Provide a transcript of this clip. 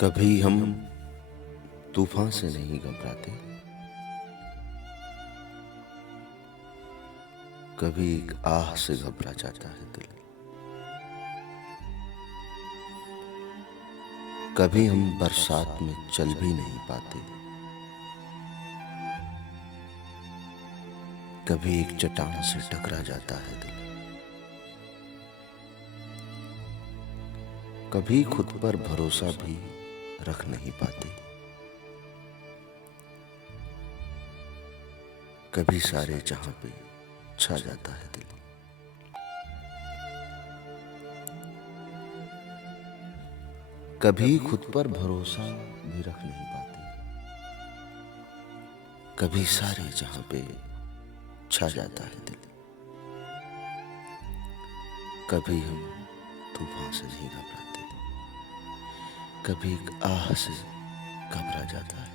कभी हम तूफान से नहीं घबराते, कभी एक आह से घबरा जाता है दिल। कभी हम बरसात में चल भी नहीं पाते, कभी एक चट्टान से टकरा जाता है दिल। कभी खुद पर भरोसा भी रख नहीं पाते, कभी सारे जहां पे छा जाता है दिल। कभी खुद पर भरोसा भी रख नहीं पाते, कभी सारे जहां पे छा जाता है दिल। कभी हम तूफान से नहीं घबराते, कभी एक आह से घबरा जाता है।